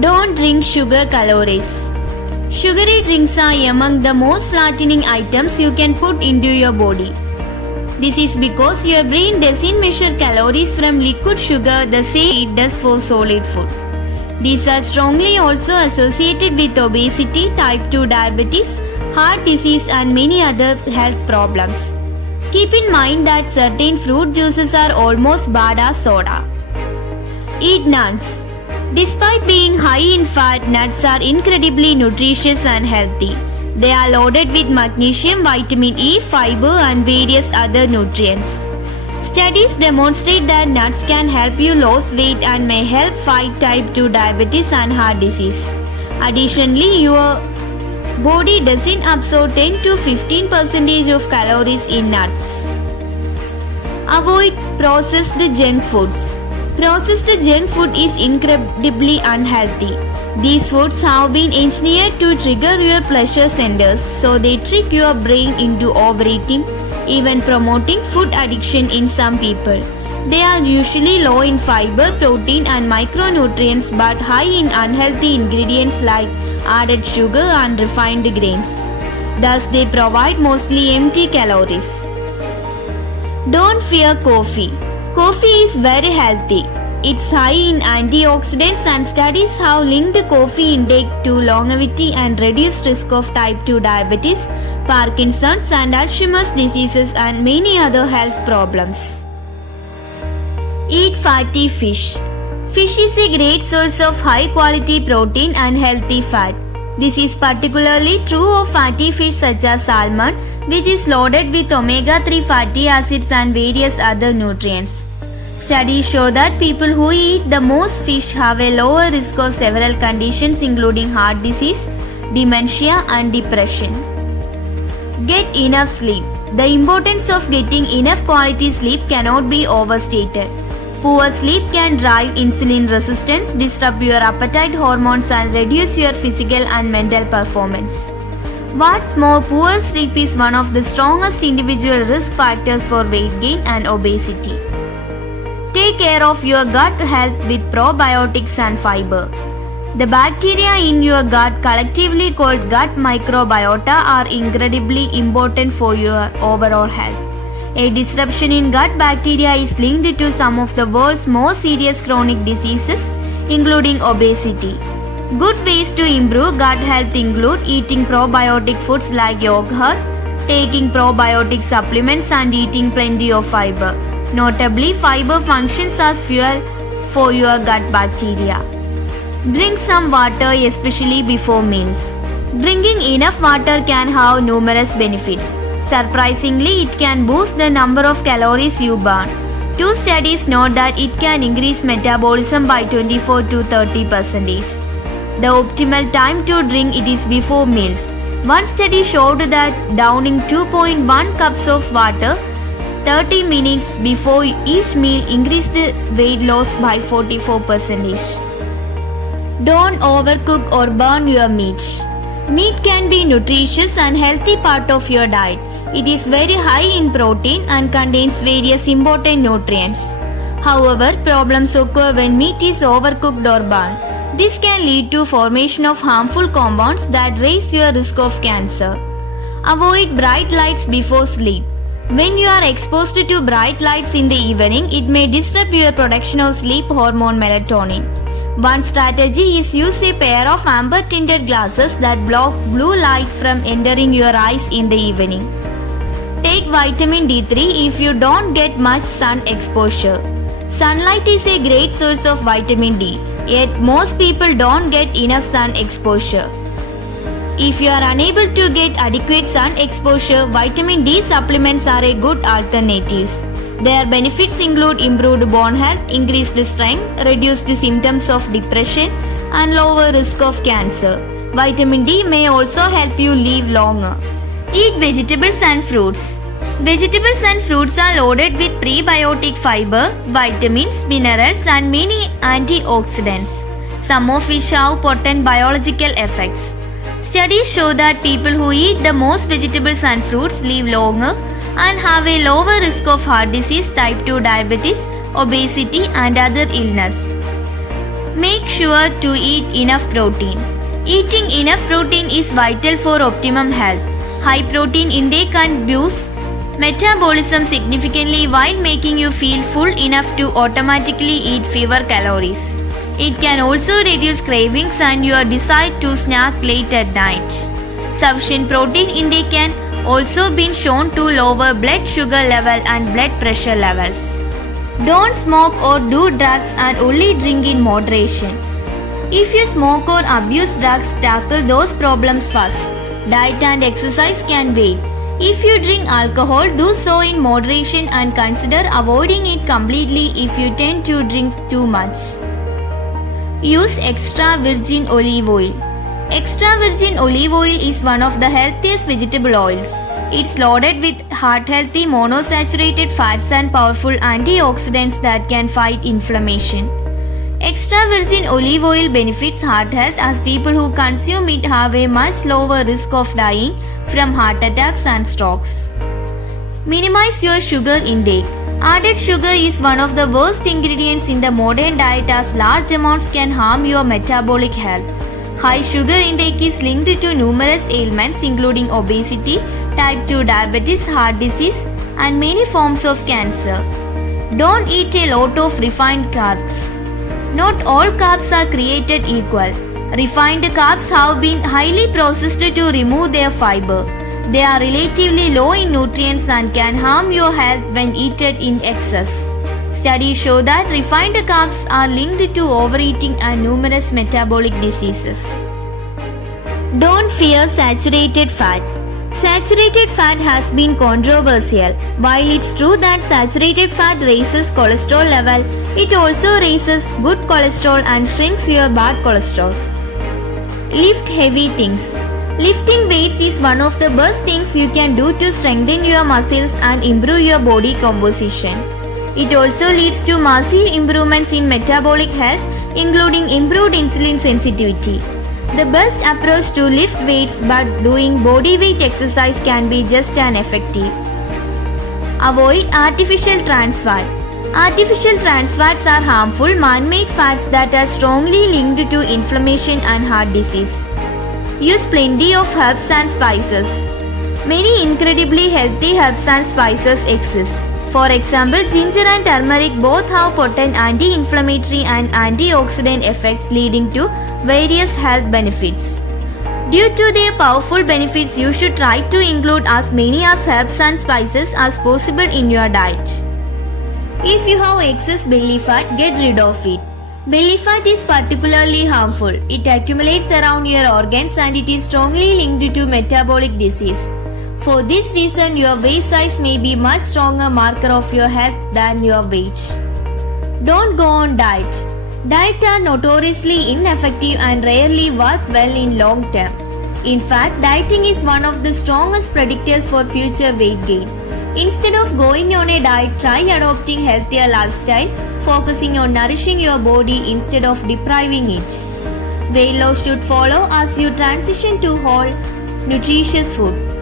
Don't drink sugar calories. Sugary drinks are among the most fattening items you can put into your body. This is because your brain doesn't measure calories from liquid sugar the same it does for solid food. These are strongly also associated with obesity, type 2 diabetes, heart disease and many other health problems. Keep in mind that certain fruit juices are almost bad as soda. Eat nuts. Despite being high in fat, nuts are incredibly nutritious and healthy. They are loaded with magnesium, vitamin E, fiber and various other nutrients. Studies demonstrate that nuts can help you lose weight and may help fight type 2 diabetes and heart disease. Additionally, your body doesn't absorb 10 to 15% of calories in nuts. Avoid processed junk foods. Processed junk food is incredibly unhealthy. These foods have been engineered to trigger your pleasure centers, so they trick your brain into overeating, even promoting food addiction in some people. They are usually low in fiber, protein and micronutrients but high in unhealthy ingredients like added sugar and refined grains. Thus, they provide mostly empty calories. Don't fear coffee. Coffee is very healthy. It's high in antioxidants and studies have linked coffee intake to longevity and reduced risk of type 2 diabetes, Parkinson's and Alzheimer's diseases and many other health problems. Eat fatty fish. Fish is a great source of high quality protein and healthy fat. This is particularly true of fatty fish such as salmon, which is loaded with omega-3 fatty acids and various other nutrients. Studies show that people who eat the most fish have a lower risk of several conditions including heart disease, dementia and depression. Get enough sleep. The importance of getting enough quality sleep cannot be overstated. Poor sleep can drive insulin resistance, disrupt your appetite hormones and reduce your physical and mental performance. What's more, poor sleep is one of the strongest individual risk factors for weight gain and obesity. Take care of your gut health with probiotics and fiber. The bacteria in your gut, collectively called gut microbiota, are incredibly important for your overall health. A disruption in gut bacteria is linked to some of the world's most serious chronic diseases, including obesity. Good ways to improve gut health include eating probiotic foods like yogurt, taking probiotic supplements and eating plenty of fiber. Notably, fiber functions as fuel for your gut bacteria. Drink some water, especially before meals. Drinking enough water can have numerous benefits. Surprisingly, it can boost the number of calories you burn. Two studies note that it can increase metabolism by 24 to 30%. The optimal time to drink it is before meals. One study showed that downing 2.1 cups of water 30 minutes before each meal increased weight loss by 44%. Don't overcook or burn your meat. Meat can be nutritious and healthy part of your diet. It is very high in protein and contains various important nutrients. However, problems occur when meat is overcooked or burned. This can lead to formation of harmful compounds that raise your risk of cancer. Avoid bright lights before sleep. When you are exposed to bright lights in the evening, it may disrupt your production of sleep hormone melatonin. One strategy is use a pair of amber tinted glasses that block blue light from entering your eyes in the evening. Take vitamin D3 if you don't get much sun exposure. Sunlight is a great source of vitamin D, yet most people don't get enough sun exposure. If you are unable to get adequate sun exposure, vitamin D supplements are a good alternative. Their benefits include improved bone health, increased strength, reduced symptoms of depression, and lower risk of cancer. Vitamin D may also help you live longer. Eat vegetables and fruits. Vegetables and fruits are loaded with prebiotic fiber, vitamins, minerals, and many antioxidants, some of which have potent biological effects. Studies show that people who eat the most vegetables and fruits live longer and have a lower risk of heart disease, type 2 diabetes, obesity, and other illness. Make sure to eat enough protein. Eating enough protein is vital for optimum health. High protein intake can boost metabolism significantly while making you feel full enough to automatically eat fewer calories. It can also reduce cravings and your desire to snack late at night. Sufficient protein intake can also be shown to lower blood sugar level and blood pressure levels. Don't smoke or do drugs and only drink in moderation. If you smoke or abuse drugs, tackle those problems first. Diet and exercise can wait. If you drink alcohol, do so in moderation and consider avoiding it completely if you tend to drink too much. Use extra virgin olive oil. Extra virgin olive oil is one of the healthiest vegetable oils. It's loaded with heart-healthy monosaturated fats and powerful antioxidants that can fight inflammation. Extra virgin olive oil benefits heart health as people who consume it have a much lower risk of dying from heart attacks and strokes. Minimize your sugar intake. Added sugar is one of the worst ingredients in the modern diet as large amounts can harm your metabolic health. High sugar intake is linked to numerous ailments including obesity, type 2 diabetes, heart disease, and many forms of cancer. Don't eat a lot of refined carbs. Not all carbs are created equal. Refined carbs have been highly processed to remove their fiber. They are relatively low in nutrients and can harm your health when eaten in excess. Studies show that refined carbs are linked to overeating and numerous metabolic diseases. Don't fear saturated fat. Saturated fat has been controversial. While it's true that saturated fat raises cholesterol level, it also raises good cholesterol and shrinks your bad cholesterol. Lift heavy things. Lifting weights is one of the best things you can do to strengthen your muscles and improve your body composition. It also leads to massive improvements in metabolic health, including improved insulin sensitivity. The best approach to lift weights but doing body weight exercise can be just as effective. Avoid artificial trans fat. Artificial trans fats are harmful man-made fats that are strongly linked to inflammation and heart disease. Use plenty of herbs and spices. Many incredibly healthy herbs and spices exist. For example, ginger and turmeric both have potent anti-inflammatory and antioxidant effects leading to various health benefits. Due to their powerful benefits, you should try to include as many as herbs and spices as possible in your diet. If you have excess belly fat, get rid of it. Belly fat is particularly harmful. It accumulates around your organs and it is strongly linked to metabolic disease. For this reason, your waist size may be much stronger marker of your health than your weight. Don't go on diet. Diets are notoriously ineffective and rarely work well in long term. In fact, dieting is one of the strongest predictors for future weight gain. Instead of going on a diet, try adopting healthier lifestyle, focusing on nourishing your body instead of depriving it. Weight loss should follow as you transition to whole, nutritious food.